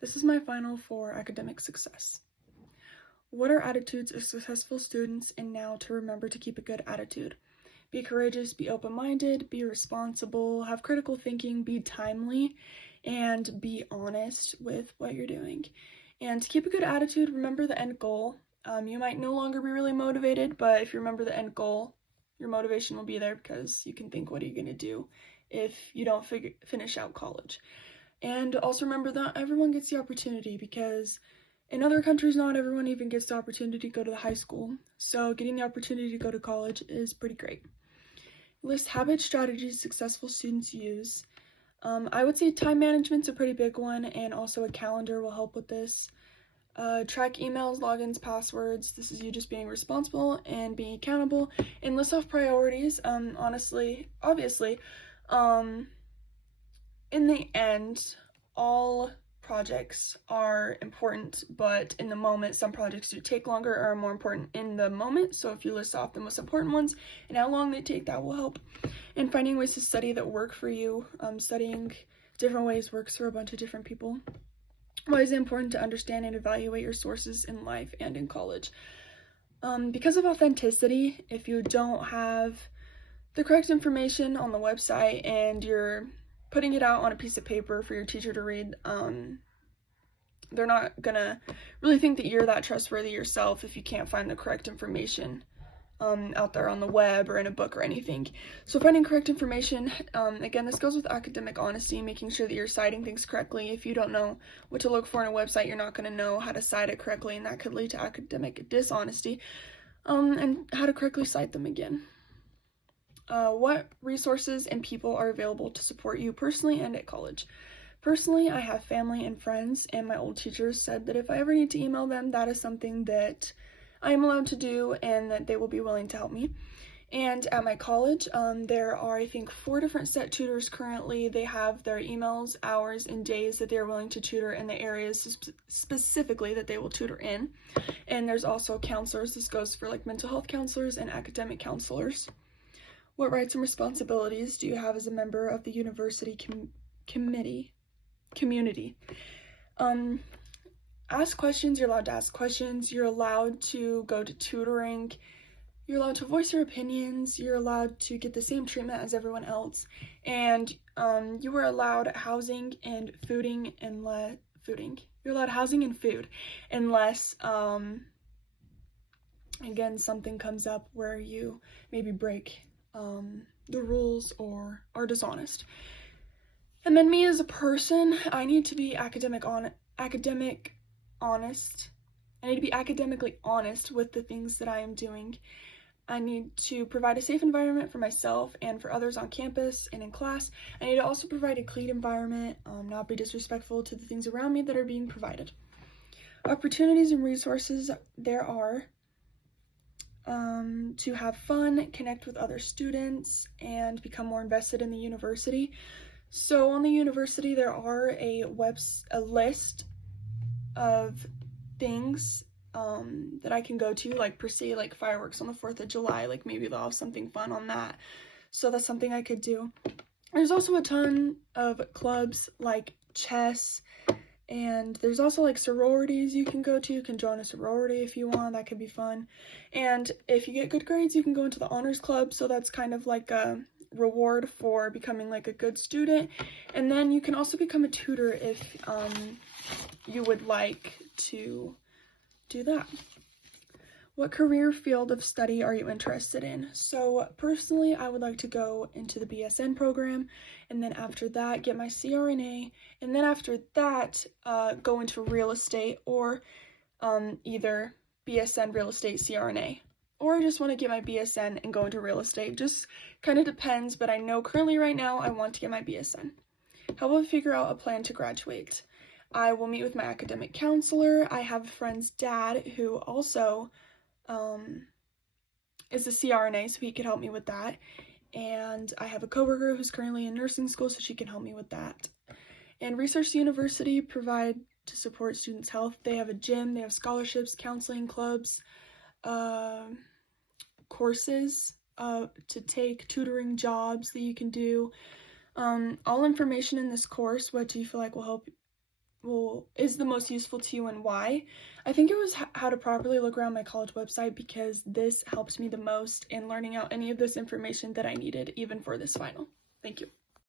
This is my final for academic success. What are attitudes of successful students, and now to remember to keep a good attitude? Be courageous, be open-minded, be responsible, have critical thinking, be timely, and be honest with what you're doing. And to keep a good attitude, remember the end goal. You might no longer be really motivated, but if you remember the end goal, your motivation will be there because you can think, what are you going to do if you don't finish out college? And also remember that everyone gets the opportunity, because in other countries, not everyone even gets the opportunity to go to the high school. So getting the opportunity to go to college is pretty great. List habit strategies successful students use. I would say time management's a pretty big one, and also a calendar will help with this. Track emails, logins, passwords. This is you just being responsible and being accountable. And list off priorities. Obviously, in the end, all projects are important, but in the moment, some projects do take longer or are more important in the moment. So if you list off the most important ones and how long they take, that will help. And finding ways to study that work for you. Studying different ways works for a bunch of different people. Why is it important to understand and evaluate your sources in life and in college? Because of authenticity, if you don't have the correct information on the website and you're putting it out on a piece of paper for your teacher to read, they're not gonna really think that you're that trustworthy yourself if you can't find the correct information out there on the web or in a book or anything. So finding correct information, again, this goes with academic honesty, making sure that you're citing things correctly. If you don't know what to look for in a website, you're not going to know how to cite it correctly, and that could lead to academic dishonesty, and how to correctly cite them again. What resources and people are available to support you personally and at college? Personally, I have family and friends, and my old teachers said that if I ever need to email them, that is something that I am allowed to do and that they will be willing to help me. And at my college, there are, I think, 4 different set tutors currently. They have their emails, hours, and days that they're willing to tutor in the areas specifically that they will tutor in. And there's also counselors. This goes for like mental health counselors and academic counselors. What rights and responsibilities do you have as a member of the university community? Ask questions. You're allowed to ask questions. You're allowed to go to tutoring. You're allowed to voice your opinions. You're allowed to get the same treatment as everyone else. And you are allowed housing and fooding You're allowed housing and food unless, again, something comes up where you maybe break the rules or are dishonest. And then me as a person, I need to be honest. I need to be academically honest with the things that I am doing. I need to provide a safe environment for myself and for others on campus and in class. I need to also provide a clean environment, not be disrespectful to the things around me that are being provided. Opportunities and resources there are to have fun, connect with other students, and become more invested in the university. So on the university, there are a list of things that I can go to, like per se, like fireworks on the 4th of July, like maybe they'll have something fun on that. So that's something I could do. There's also a ton of clubs like chess, and there's also like sororities you can go to. You can join a sorority if you want, that could be fun. And if you get good grades, you can go into the honors club, so that's kind of like a reward for becoming like a good student. And then you can also become a tutor if you would like to do that. What career field of study are you interested in? So personally, I would like to go into the BSN program, and then after that get my CRNA, and then after that go into real estate, or either BSN, real estate, CRNA, or I just want to get my BSN and go into real estate. Just kind of depends, but I know currently right now I want to get my BSN. How will I figure out a plan to graduate? I will meet with my academic counselor. I have a friend's dad who also is a CRNA, so he could help me with that. And I have a coworker who's currently in nursing school, so she can help me with that. And Research University provide to support students' health. They have a gym, they have scholarships, counseling clubs, courses to take, tutoring jobs that you can do. All information in this course, what do you feel like will help is the most useful to you and why. I think it was how to properly look around my college website, because this helps me the most in learning out any of this information that I needed even for this final. Thank you.